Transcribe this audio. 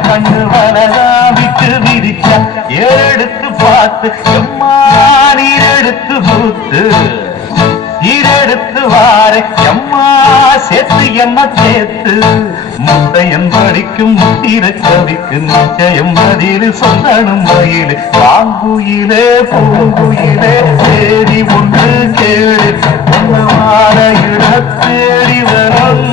கண்ணு வலதா விட்டு விரிச்சா எடுத்து பார்த்து எம்மா நீர் எடுத்து பூத்து ஈரெடுத்து வார எம்மா சேர்த்து என்ன சேர்த்து முத்தையன் படிக்கும் முத்திர கவிக்கு நிச்சயம் பதில் சொந்தனும் மயிலே பாங்குயிலே பூங்குயிலே தேடி ஒன்று கேடு தேடி வரும்